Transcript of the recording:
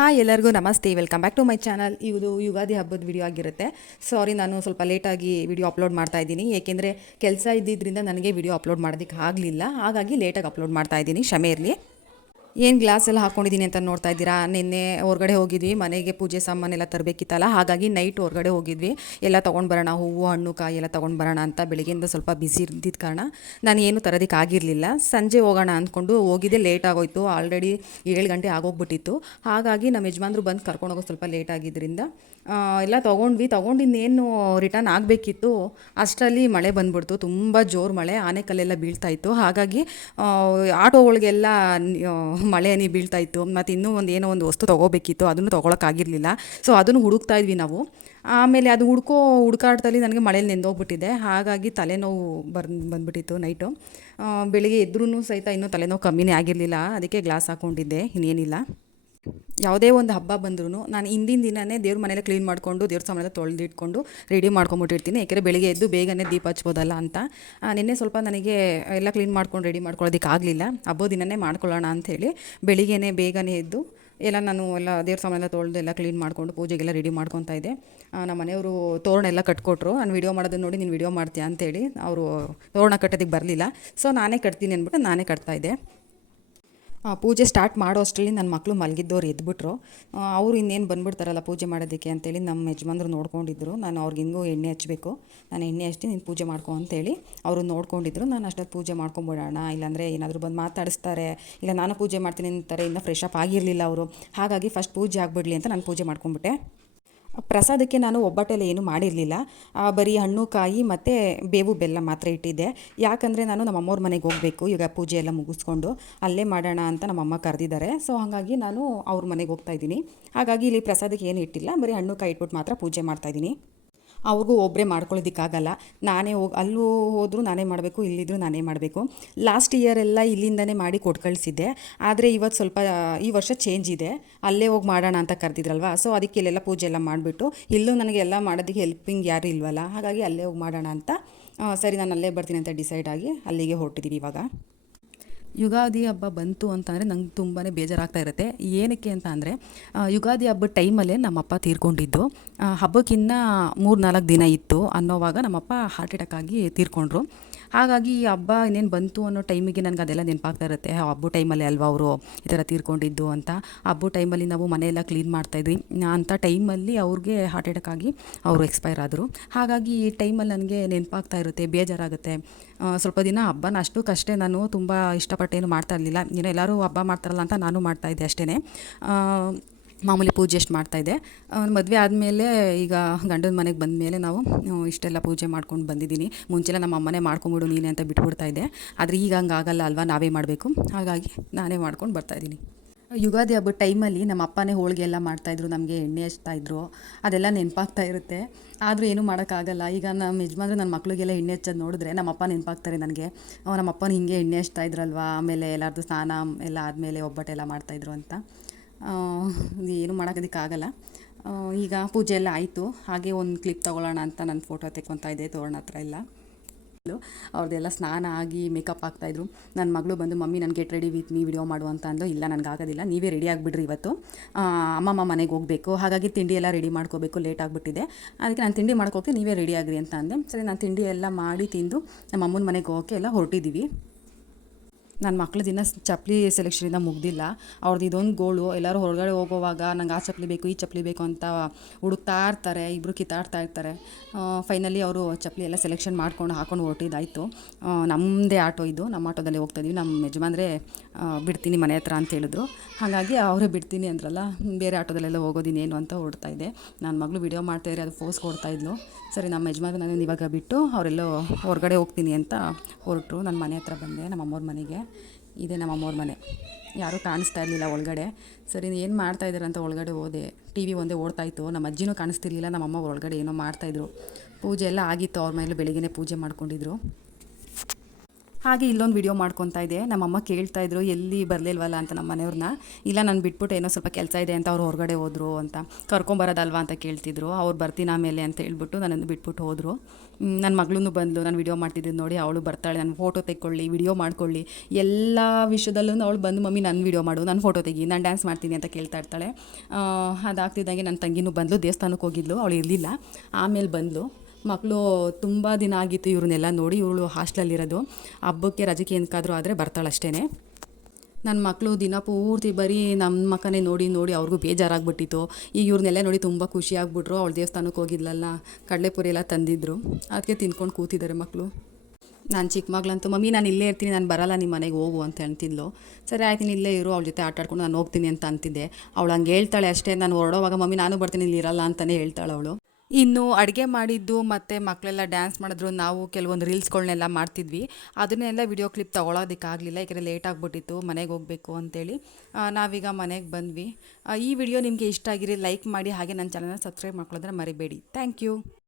Hi ಎಲ್ಲರಿಗೂ ನಮಸ್ತೆ, welcome back to my channel. ಇದು ಯುಗಾದಿ ಹಬ್ಬದ ವಿಡಿಯೋ ಆಗಿರುತ್ತೆ. ಸಾರಿ, ನಾನು ಸ್ವಲ್ಪ ಲೇಟಾಗಿ ವಿಡಿಯೋ ಅಪ್ಲೋಡ್ ಮಾಡ್ತಾ ಇದ್ದೀನಿ, ಏಕೆಂದರೆ ಕೆಲಸ ಇದ್ದಿದ್ದರಿಂದ ನನಗೆ ವಿಡಿಯೋ ಅಪ್ಲೋಡ್ ಮಾಡೋದಕ್ಕೆ ಆಗಲಿಲ್ಲ. ಹಾಗಾಗಿ ಲೇಟಾಗಿ ಅಪ್ಲೋಡ್ ಮಾಡ್ತಾ ಇದ್ದೀನಿ, ಕ್ಷಮೆ ಇರಲಿ. ಏನು ಗ್ಲಾಸ್ ಎಲ್ಲ ಹಾಕ್ಕೊಂಡಿದ್ದೀನಿ ಅಂತ ನೋಡ್ತಾ ಇದ್ದೀರಾ. ನಿನ್ನೆ ಹೊರಗಡೆ ಹೋಗಿದ್ವಿ, ಮನೆಗೆ ಪೂಜೆ ಸಾಮಾನೆಲ್ಲ ತರಬೇಕಿತ್ತಲ್ಲ, ಹಾಗಾಗಿ ನೈಟ್ ಹೊರಗಡೆ ಹೋಗಿದ್ವಿ. ಎಲ್ಲ ತೊಗೊಂಡು ಬರೋಣ, ಹೂವು ಹಣ್ಣು ಕಾಯಿ ಎಲ್ಲ ತೊಗೊಂಡು ಬರೋಣ ಅಂತ. ಬೆಳಿಗ್ಗೆಯಿಂದ ಸ್ವಲ್ಪ ಬ್ಯುಸಿ ಇದ್ದಿದ್ದ ಕಾರಣ ನಾನು ಏನು ತರೋದಕ್ಕೆ ಆಗಿರಲಿಲ್ಲ. ಸಂಜೆ ಹೋಗೋಣ ಅಂದ್ಕೊಂಡು ಹೋಗಿದ್ದೆ, ಲೇಟ್ ಆಗೋಯ್ತು. ಆಲ್ರೆಡಿ 7 ಗಂಟೆ ಆಗೋಗ್ಬಿಟ್ಟಿತ್ತು. ಹಾಗಾಗಿ ನಮ್ಮ ಯಜಮಾನ್ರು ಬಂದು ಕರ್ಕೊಂಡೋಗೋ ಸ್ವಲ್ಪ ಲೇಟ್ ಆಗಿದ್ದರಿಂದ ಎಲ್ಲ ತೊಗೊಂಡಿನ್ನೇನು ರಿಟರ್ನ್ ಆಗಬೇಕಿತ್ತು. ಅಷ್ಟರಲ್ಲಿ ಮಳೆ ಬಂದ್ಬಿಡ್ತು, ತುಂಬ ಜೋರು ಮಳೆ, ಆನೆಕಲ್ಲೆಲ್ಲ ಬೀಳ್ತಾಯಿತ್ತು. ಹಾಗಾಗಿ ಆಟೋಗಳಿಗೆಲ್ಲ ಮಳೆ ಹನಿ ಬೀಳ್ತಾಯಿತ್ತು. ಮತ್ತು ಇನ್ನೂ ಏನೋ ಒಂದು ವಸ್ತು ತೊಗೋಬೇಕಿತ್ತು, ಅದನ್ನು ತೊಗೊಳಕ್ಕಾಗಿರಲಿಲ್ಲ. ಸೊ ಅದನ್ನು ಹುಡುಕ್ತಾ ಇದ್ವಿ ನಾವು. ಆಮೇಲೆ ಅದು ಹುಡುಕಾಟದಲ್ಲಿ ನನಗೆ ಮಳೇಲಿ ನೆಂದೋಗ್ಬಿಟ್ಟಿದೆ. ಹಾಗಾಗಿ ತಲೆನೋವು ಬಂದುಬಿಟ್ಟಿತ್ತು ನೈಟು. ಬೆಳಿಗ್ಗೆ ಎದ್ರೂ ಸಹಿತ ಇನ್ನೂ ತಲೆನೋವು ಕಮ್ಮಿನೇ ಆಗಿರಲಿಲ್ಲ. ಅದಕ್ಕೆ ಗ್ಲಾಸ್ ಹಾಕ್ಕೊಂಡಿದ್ದೆ, ಇನ್ನೇನಿಲ್ಲ. ಯಾವುದೇ ಒಂದು ಹಬ್ಬ ಬಂದ್ರೂ ನಾನು ಹಿಂದಿನ ದಿನವೇ ದೇವ್ರ ಮನೆಯಲ್ಲ ಕ್ಲೀನ್ ಮಾಡಿಕೊಂಡು ದೇವ್ರ ಸಾಮಾನೆಲ್ಲ ತೊಳೆದಿಟ್ಕೊಂಡು ರೆಡಿ ಮಾಡ್ಕೊಂಬಿಟ್ಟಿರ್ತೀನಿ. ಯಾಕೆಂದರೆ ಬೆಳಿಗ್ಗೆ ಎದ್ದು ಬೇಗನೆ ದೀಪ ಹಚ್ಬೋದಲ್ಲ ಅಂತ. ನಿನ್ನೆ ಸ್ವಲ್ಪ ನನಗೆ ಎಲ್ಲ ಕ್ಲೀನ್ ಮಾಡ್ಕೊಂಡು ರೆಡಿ ಮಾಡ್ಕೊಳ್ಳೋದಕ್ಕೆ ಆಗಲಿಲ್ಲ. ಹಬ್ಬದ ದಿನವೇ ಮಾಡ್ಕೊಳ್ಳೋಣ ಅಂಥೇಳಿ ಬೆಳಿಗ್ಗೆನೇ ಬೇಗನೆ ಎದ್ದು ನಾನು ದೇವ್ರ ಸಾಮಾನೆಲ್ಲ ತೊಳೆದು ಎಲ್ಲ ಕ್ಲೀನ್ ಮಾಡಿಕೊಂಡು ಪೂಜೆಗೆಲ್ಲ ರೆಡಿ ಮಾಡ್ಕೊತಾ ಇದ್ದೆ. ನಮ್ಮ ಮನೆಯವರು ತೋರಣ ಎಲ್ಲ ಕಟ್ಕೊಟ್ರು. ನಾನು ವೀಡಿಯೋ ಮಾಡೋದನ್ನ ನೋಡಿ ನೀನು ವೀಡಿಯೋ ಮಾಡ್ತೀಯಾ ಅಂತೇಳಿ. ಅವರು ತೋರಣ ಕಟ್ಟೋದಕ್ಕೆ ಬರಲಿಲ್ಲ. ಸೊ ನಾನೇ ಕಟ್ತೀನಿ ಅಂದ್ಬಿಟ್ಟು ನಾನೇ ಕಟ್ತಾಯಿದ್ದೆ. ಪೂಜೆ ಸ್ಟಾರ್ಟ್ ಮಾಡೋ ಅಷ್ಟರಲ್ಲಿ ನನ್ನ ಮಕ್ಕಳು ಮಲಗಿದ್ದವ್ರು ಎದ್ಬಿಟ್ರು. ಅವರು ಇನ್ನೇನು ಬಂದುಬಿಡ್ತಾರಲ್ಲ ಪೂಜೆ ಮಾಡೋದಕ್ಕೆ ಅಂತೇಳಿ ನಮ್ಮ ಯಜಮಾನ್ರು ನೋಡ್ಕೊಂಡಿದ್ರು. ನಾನು ಅವ್ರಿಗೆ ಹಿಂಗೂ ಎಣ್ಣೆ ಹಚ್ಚಬೇಕು, ನಾನು ಎಣ್ಣೆ ಹಚ್ಚಿ ನೀನು ಪೂಜೆ ಮಾಡ್ಕೊ ಅಂತೇಳಿ ಅವರು ನೋಡ್ಕೊಂಡಿದ್ರು. ನಾನು ಅಷ್ಟೊತ್ತು ಪೂಜೆ ಮಾಡ್ಕೊಂಬಿಡೋಣ, ಇಲ್ಲಾಂದರೆ ಏನಾದರೂ ಬಂದು ಮಾತಾಡಿಸ್ತಾರೆ, ಇಲ್ಲ ನಾನು ಪೂಜೆ ಮಾಡ್ತೀನಿ ಅಂತಾರೆ. ಇನ್ನೂ ಫ್ರೆಶ್ ಅಪ್ ಆಗಿರಲಿಲ್ಲ ಅವರು. ಹಾಗಾಗಿ ಫಸ್ಟ್ ಪೂಜೆ ಆಗಿಬಿಡಲಿ ಅಂತ ನಾನು ಪೂಜೆ ಮಾಡ್ಕೊಂಬಿಟ್ಟೆ. ಪ್ರಸಾದಕ್ಕೆ ನಾನು ಒಬ್ಬಟ್ಟೆಲ್ಲ ಏನೂ ಮಾಡಿರಲಿಲ್ಲ. ಬರೀ ಹಣ್ಣು ಕಾಯಿ ಮತ್ತು ಬೇವು ಬೆಲ್ಲ ಮಾತ್ರ ಇಟ್ಟಿದ್ದೆ. ಯಾಕಂದರೆ ನಾನು ನಮ್ಮ ಅಮ್ಮವ್ರ ಮನೆಗೆ ಹೋಗಬೇಕು, ಈಗ ಪೂಜೆ ಎಲ್ಲ ಮುಗಿಸ್ಕೊಂಡು ಅಲ್ಲೇ ಮಾಡೋಣ ಅಂತ ನಮ್ಮಮ್ಮ ಕರೆದಿದ್ದಾರೆ. ಸೊ ಹಾಗಾಗಿ ನಾನು ಅವ್ರ ಮನೆಗೆ ಹೋಗ್ತಾಯಿದ್ದೀನಿ. ಹಾಗಾಗಿ ಇಲ್ಲಿ ಪ್ರಸಾದಕ್ಕೆ ಏನು ಇಟ್ಟಿಲ್ಲ, ಬರೀ ಹಣ್ಣು ಕಾಯಿ ಇಟ್ಬಿಟ್ಟು ಮಾತ್ರ ಪೂಜೆ ಮಾಡ್ತಾಯಿದ್ದೀನಿ. ಅವ್ರಿಗೂ ಒಬ್ಬರೇ ಮಾಡ್ಕೊಳ್ಳೋದಕ್ಕಾಗಲ್ಲ. ನಾನೇ ಅಲ್ಲೂ ಹೋದರೂ ನಾನೇ ಮಾಡಬೇಕು, ಇಲ್ಲಿದ್ದರೂ ನಾನೇ ಮಾಡಬೇಕು. ಲಾಸ್ಟ್ ಇಯರೆಲ್ಲ ಇಲ್ಲಿಂದನೇ ಮಾಡಿ ಕೊಟ್ಟು ಕಳಿಸಿದ್ದೆ. ಆದರೆ ಇವತ್ತು ಸ್ವಲ್ಪ ಈ ವರ್ಷ ಚೇಂಜ್ ಇದೆ, ಅಲ್ಲೇ ಹೋಗಿ ಮಾಡೋಣ ಅಂತ ಕರೆದಿದ್ರಲ್ವ. ಸೊ ಅದಕ್ಕೆ ಇಲ್ಲೆಲ್ಲ ಪೂಜೆ ಎಲ್ಲ ಮಾಡಿಬಿಟ್ಟು ಇಲ್ಲೂ ನನಗೆ ಎಲ್ಲ ಮಾಡೋದಕ್ಕೆ ಹೆಲ್ಪಿಂಗ್ ಯಾರೂ ಇಲ್ವಲ್ಲ, ಹಾಗಾಗಿ ಅಲ್ಲೇ ಹೋಗಿ ಮಾಡೋಣ ಅಂತ ಸರಿ ನಾನು ಅಲ್ಲೇ ಬರ್ತೀನಿ ಅಂತ ಡಿಸೈಡ್ ಆಗಿ ಅಲ್ಲಿಗೆ ಹೊರಟಿದ್ದೀವಿ ಇವಾಗ. ಯುಗಾದಿ ಹಬ್ಬ ಬಂತು ಅಂತಂದರೆ ನಂಗೆ ತುಂಬಾ ಬೇಜಾರಾಗ್ತಾ ಇರುತ್ತೆ. ಏನಕ್ಕೆ ಅಂತ ಅಂದರೆ ಯುಗಾದಿ ಹಬ್ಬದ ಟೈಮಲ್ಲೇ ನಮ್ಮಪ್ಪ ತೀರ್ಕೊಂಡಿದ್ದು. ಹಬ್ಬಕ್ಕಿನ್ನ 3-4 ದಿನ ಇತ್ತು ಅನ್ನೋವಾಗ ನಮ್ಮಪ್ಪ ಹಾರ್ಟ್ ಅಟ್ಯಾಕ್ ಆಗಿ ತೀರ್ಕೊಂಡ್ರು. ಹಾಗಾಗಿ ಈ ಹಬ್ಬ ಇನ್ನೇನು ಬಂತು ಅನ್ನೋ ಟೈಮಿಗೆ ನನಗೆ ಅದೆಲ್ಲ ನೆನಪಾಗ್ತಾ ಇರುತ್ತೆ. ಹಬ್ಬ ಟೈಮಲ್ಲೇ ಅಲ್ವಾ ಅವರು ಈ ಥರ ತೀರ್ಕೊಂಡಿದ್ದು ಅಂತ. ಹಬ್ಬ ಟೈಮಲ್ಲಿ ನಾವು ಮನೆಯೆಲ್ಲ ಕ್ಲೀನ್ ಮಾಡ್ತಾಯಿದ್ವಿ. ಅಂಥ ಟೈಮಲ್ಲಿ ಅವ್ರಿಗೆ ಹಾರ್ಟ್ ಅಟ್ಯಾಕ್ ಆಗಿ ಅವರು ಎಕ್ಸ್ಪೈರ್ ಆದರು. ಹಾಗಾಗಿ ಈ ಟೈಮಲ್ಲಿ ನನಗೆ ನೆನಪಾಗ್ತಾ ಇರುತ್ತೆ, ಬೇಜಾರಾಗುತ್ತೆ. ಸ್ವಲ್ಪ ದಿನ ಹಬ್ಬನ ಅಷ್ಟಕ್ಕಷ್ಟೇ ನಾನು ತುಂಬ ಇಷ್ಟಪಟ್ಟೇನು ಮಾಡ್ತಾ ಇರಲಿಲ್ಲ. ಎಲ್ಲರೂ ಹಬ್ಬ ಮಾಡ್ತಾರಲ್ಲ ಅಂತ ನಾನು ಮಾಡ್ತಾಯಿದ್ದೆ ಅಷ್ಟೇ. ಮಾಮೂಲಿ ಪೂಜೆ ಎಷ್ಟು ಮಾಡ್ತಾಯಿದ್ದೆ. ಮದುವೆ ಆದಮೇಲೆ ಈಗ ಗಂಡನ ಮನೆಗೆ ಬಂದ ಮೇಲೆ ನಾವು ಇಷ್ಟೆಲ್ಲ ಪೂಜೆ ಮಾಡ್ಕೊಂಡು ಬಂದಿದ್ದೀನಿ. ಮುಂಚೆಲ್ಲ ನಮ್ಮ ಅಮ್ಮನೇ ಮಾಡ್ಕೊಂಬಿಡು ನೀನೆ ಅಂತ ಬಿಟ್ಬಿಡ್ತಾಯಿದ್ದೆ. ಆದರೆ ಈಗ ಹಂಗೆ ಆಗಲ್ಲ ಅಲ್ವಾ, ನಾವೇ ಮಾಡಬೇಕು. ಹಾಗಾಗಿ ನಾನೇ ಮಾಡ್ಕೊಂಡು ಬರ್ತಾಯಿದ್ದೀನಿ. ಯುಗಾದಿ ಹಬ್ಬದ ಟೈಮಲ್ಲಿ ನಮ್ಮ ಅಪ್ಪನೇ ಹೋಳಿಗೆ ಎಲ್ಲ ಮಾಡ್ತಾಯಿದ್ರು, ನಮಗೆ ಎಣ್ಣೆ ಹಚ್ತಾಯಿದ್ರು. ಅದೆಲ್ಲ ನೆನಪಾಗ್ತಾ ಇರುತ್ತೆ. ಆದರೂ ಏನೂ ಮಾಡೋಕ್ಕಾಗಲ್ಲ. ಈಗ ನಮ್ಮ ಯಜಮಾನ್ರು ನನ್ನ ಮಕ್ಳಿಗೆಲ್ಲ ಎಣ್ಣೆ ಹಚ್ಚೋದು ನೋಡಿದ್ರೆ ನಮ್ಮಪ್ಪ ನೆನಪಾಗ್ತಾರೆ ನನಗೆ. ನಮ್ಮಪ್ಪನ ಹಿಂಗೆ ಎಣ್ಣೆ ಹಚ್ತಾಯಿದ್ರಲ್ವ, ಆಮೇಲೆ ಎಲ್ಲರದ್ದು ಸ್ನಾನ ಎಲ್ಲ ಆದಮೇಲೆ ಒಬ್ಬಟ್ಟೆಲ್ಲ ಮಾಡ್ತಾಯಿದ್ರು ಅಂತ. ಏನು ಮಾಡೋದಕ್ಕಾಗಲ್ಲ. ಈಗ ಪೂಜೆ ಎಲ್ಲ ಆಯಿತು. ಹಾಗೆ ಒಂದು ಕ್ಲಿಪ್ ತೊಗೊಳ್ಳೋಣ ಅಂತ ನಾನು ಫೋಟೋ ತೆಕ್ಕೊತಾ ಇದ್ದೆ ತೋರಣ ಹತ್ರ ಎಲ್ಲ. ಅವ್ರದ್ದೆಲ್ಲ ಸ್ನಾನ ಆಗಿ ಮೇಕಪ್ ಆಗ್ತಾಯಿದ್ರು. ನನ್ನ ಮಗಳು ಬಂದು ಮಮ್ಮಿ ನಾನು get ready with me video ಮಾಡು ಅಂತ ಅಂದು. ಇಲ್ಲ ನನಗಾಗೋದಿಲ್ಲ, ನೀವೇ ರೆಡಿ ಆಗಿಬಿಡ್ರಿ, ಇವತ್ತು ಅಮ್ಮಮ್ಮ ಮನೆಗೆ ಹೋಗಬೇಕು, ಹಾಗಾಗಿ ತಿಂಡಿ ಎಲ್ಲ ರೆಡಿ ಮಾಡ್ಕೋಬೇಕು, ಲೇಟ್ ಆಗಿಬಿಟ್ಟಿದೆ. ಅದಕ್ಕೆ ನಾನು ತಿಂಡಿ ಮಾಡ್ಕೋಕೆ ನೀವೇ ರೆಡಿ ಆಗಿರಿ ಅಂತ ಅಂದೆ. ಸರಿ ನಾನು ತಿಂಡಿ ಎಲ್ಲ ಮಾಡಿ ತಿಂದು ನಮ್ಮ ಅಮ್ಮನ ಮನೆಗೆ ಹೋಗೋಕ್ಕೆ ಎಲ್ಲ ಹೊರಟಿದ್ದೀವಿ. ನನ್ನ ಮಕ್ಳು ದಿನ ಚಪ್ಪಲಿ ಸೆಲೆಕ್ಷನಿಂದ ಮುಗ್ದಿಲ್ಲ. ಅವ್ರದ್ದು ಇದೊಂದು ಗೋಳು. ಎಲ್ಲರೂ ಹೊರಗಡೆ ಹೋಗೋವಾಗ ನಂಗೆ ಆ ಚಪ್ಪಲಿ ಬೇಕು ಈ ಚಪ್ಪಲಿ ಬೇಕು ಅಂತ ಹುಡುಕ್ತಾ ಇರ್ತಾರೆ, ಇಬ್ಬರು ಕಿತ್ತಾಡ್ತಾ ಇರ್ತಾರೆ. ಫೈನಲಿ ಅವರು ಚಪ್ಪಲಿ ಎಲ್ಲ ಸೆಲೆಕ್ಷನ್ ಮಾಡ್ಕೊಂಡು ಹಾಕೊಂಡು ಹೊರಟಿದ್ದಾಯಿತು. ನಮ್ಮದೇ ಆಟೋ ಇದು, ನಮ್ಮ ಆಟೋದಲ್ಲೇ ಹೋಗ್ತಾಯಿದ್ವಿ. ನಮ್ಮ ಯಜಮಾನ್ರೆ ಬಿಡ್ತೀನಿ ಮನೆ ಹತ್ರ ಅಂತ ಹೇಳಿದ್ರು. ಹಾಗಾಗಿ ಅವರೇ ಬಿಡ್ತೀನಿ ಅಂದ್ರಲ್ಲ, ಬೇರೆ ಆಟೋದಲ್ಲೆಲ್ಲ ಹೋಗೋದಿನೇನು ಅಂತ ಹೊರಡ್ತಾಯಿದ್ದೆ. ನನ್ನ ಮಗಳು ವಿಡಿಯೋ ಮಾಡ್ತಾಯಿದ್ರೆ ಅದು ಫೋಸ್ ಕೊಡ್ತಾಯಿದ್ಲು. ಸರಿ ನಮ್ಮ ಯಜಮಾನ್ರು ನಾನು ಇವಾಗ ಬಿಟ್ಟು ಅವರೆಲ್ಲೋ ಹೊರಗಡೆ ಹೋಗ್ತೀನಿ ಅಂತ ಹೊರಟರು. ನನ್ನ ಮನೆ ಹತ್ರ ಬಂದೆ, ನಮ್ಮ ಅಮ್ಮವ್ರ ಮನೆಗೆ. ಇದೆ ನಮ್ಮ ಅಮ್ಮವ್ರ ಮನೆ. ಯಾರೂ ಕಾಣಿಸ್ತಾ ಇರಲಿಲ್ಲ ಒಳಗಡೆ. ಸರಿ ಏನು ಮಾಡ್ತಾಯಿದ್ದಾರೆ ಅಂತ ಒಳಗಡೆ ಹೋದೆ. ಟಿ ವಿ ಒಂದೇ ಓಡ್ತಾಯಿತ್ತು. ನಮ್ಮ ಅಜ್ಜಿನೂ ಕಾಣಿಸ್ತಿರ್ಲಿಲ್ಲ. ನಮ್ಮ ಅಮ್ಮ ಒಳಗಡೆ ಏನೋ ಮಾಡ್ತಾಯಿದ್ರು. ಪೂಜೆ ಎಲ್ಲ ಆಗಿತ್ತು. ಅವ್ರ ಮನೇಲಿ ಬೆಳಿಗ್ಗೆ ಪೂಜೆ ಮಾಡ್ಕೊಂಡಿದ್ರು. ಹಾಗೆ ಇಲ್ಲೊಂದು ವಿಡಿಯೋ ಮಾಡ್ಕೊತಾ ಇದ್ದೆ. ನಮ್ಮಮ್ಮ ಕೇಳ್ತಾ ಇದ್ರು ಎಲ್ಲಿ ಬರಲಿಲ್ವಲ್ಲ ಅಂತ ನಮ್ಮ ಮನೆಯವ್ರನ್ನ. ಇಲ್ಲ ನಾನು ಬಿಟ್ಬಿಟ್ಟು ಏನೋ ಸ್ವಲ್ಪ ಕೆಲಸ ಇದೆ ಅಂತ ಅವ್ರು ಹೊರಗಡೆ ಹೋದರು ಅಂತ, ಕರ್ಕೊಂಬರೋದಲ್ವಾ ಅಂತ ಕೇಳ್ತಿದ್ರು. ಅವ್ರು ಬರ್ತೀನಿ ಆಮೇಲೆ ಅಂತ ಹೇಳ್ಬಿಟ್ಟು ನನ್ನನ್ನು ಬಿಟ್ಬಿಟ್ಟು ಹೋದರು. ನನ್ನ ಮಗಳೂ ಬಂದಳು, ನಾನು ವಿಡಿಯೋ ಮಾಡ್ತಿದ್ದು ನೋಡಿ ಅವಳು ಬರ್ತಾಳೆ, ನಾನು ಫೋಟೋ ತೆಕ್ಕೊಳ್ಳಿ, ವಿಡಿಯೋ ಮಾಡ್ಕೊಳ್ಳಿ, ಎಲ್ಲ ವಿಷಯದಲ್ಲೂ ಅವಳು ಬಂದು ಮಮ್ಮಿ ನನ್ನ ವಿಡಿಯೋ ಮಾಡು, ನಾನು ಫೋಟೋ ತೆಗಿ, ನಾನು ಡ್ಯಾನ್ಸ್ ಮಾಡ್ತೀನಿ ಅಂತ ಕೇಳ್ತಾ ಇರ್ತಾಳೆ. ಅದಾಗ್ತಿದ್ದಂಗೆ ನನ್ನ ತಂಗಿನೂ ಬಂದಳು, ದೇವಸ್ಥಾನಕ್ಕೆ ಹೋಗಿದ್ಲು, ಅವಳು ಇರಲಿಲ್ಲ. ಆಮೇಲೆ ಬಂದಳು. ಮಕ್ಕಳು ತುಂಬ ದಿನ ಆಗಿತ್ತು ಇವ್ರನ್ನೆಲ್ಲ ನೋಡಿ. ಇವಳು ಹಾಸ್ಟೆಲಲ್ಲಿರೋದು, ಹಬ್ಬಕ್ಕೆ ರಜೆಗೆ ಏನಕ್ಕಾದರೂ ಆದರೆ ಬರ್ತಾಳಷ್ಟೇ. ನನ್ನ ಮಕ್ಕಳು ದಿನ ಪೂರ್ತಿ ಬರೀ ನಮ್ಮ ಮಕ್ಕನೇ ನೋಡಿ ನೋಡಿ ಅವ್ರಿಗೂ ಬೇಜಾರಾಗ್ಬಿಟ್ಟಿತ್ತು. ಈಗ ಇವ್ರನ್ನೆಲ್ಲ ನೋಡಿ ತುಂಬ ಖುಷಿಯಾಗ್ಬಿಟ್ರು. ಅವಳು ದೇವಸ್ಥಾನಕ್ಕೆ ಹೋಗಿದ್ಲಲ್ಲ, ಕಡಲೆಪುರಿ ಎಲ್ಲ ತಂದಿದ್ರು, ಅದಕ್ಕೆ ತಿನ್ಕೊಂಡು ಕೂತಿದ್ದಾರೆ ಮಕ್ಕಳು. ನಾನು ಚಿಕ್ಕ ಮಗಳಂತೂ ಮಮ್ಮಿ ನಾನು ಇಲ್ಲೇ ಇರ್ತೀನಿ, ನಾನು ಬರಲ್ಲ ನಿಮ್ಮ ಮನೆಗೆ ಹೋಗು ಅಂತ ಹೇಳ್ತಿದ್ಲು. ಸರಿ ಆಯ್ತು ನೀನು ಇಲ್ಲೇ ಇರು, ಅವಳ ಜೊತೆ ಆಟ ಆಡ್ಕೊಂಡು ನಾನು ಹೋಗ್ತೀನಿ ಅಂತ ಅಂತಿದ್ದೆ. ಅವಳು ಹಂಗೆ ಹೇಳ್ತಾಳೆ ಅಷ್ಟೇ. ನಾನು ಹೊರಡೋವಾಗ ಮಮ್ಮಿ ನಾನು ಬರ್ತೀನಿ, ಇಲ್ಲಿ ಇರಲ್ಲ ಅಂತಲೇ ಹೇಳ್ತಾಳೆ ಅವಳು. ಇನ್ನು ಅಡುಗೆ ಮಾಡಿದ್ದು ಮತ್ತು ಮಕ್ಕಳೆಲ್ಲ ಡ್ಯಾನ್ಸ್ ಮಾಡಿದ್ರು, ನಾವು ಕೆಲವೊಂದು ರೀಲ್ಸ್ಗಳನ್ನೆಲ್ಲ ಮಾಡ್ತಿದ್ವಿ. ಅದನ್ನೆಲ್ಲ ವಿಡಿಯೋ ಕ್ಲಿಪ್ ತೊಗೊಳೋದಕ್ಕಾಗಲಿಲ್ಲ, ಯಾಕೆಂದರೆ ಲೇಟ್ ಆಗಿಬಿಟ್ಟಿತ್ತು, ಮನೆಗೆ ಹೋಗಬೇಕು ಅಂತೇಳಿ. ನಾವೀಗ ಮನೆಗೆ ಬಂದ್ವಿ. ಈ ವಿಡಿಯೋ ನಿಮಗೆ ಇಷ್ಟ ಆಗಿರಿ ಲೈಕ್ ಮಾಡಿ, ಹಾಗೆ ನನ್ನ ಚಾನಲ್ನ ಸಬ್ಸ್ಕ್ರೈಬ್ ಮಾಡ್ಕೊಳ್ಳೋದನ್ನ ಮರಿಬೇಡಿ. Thank you.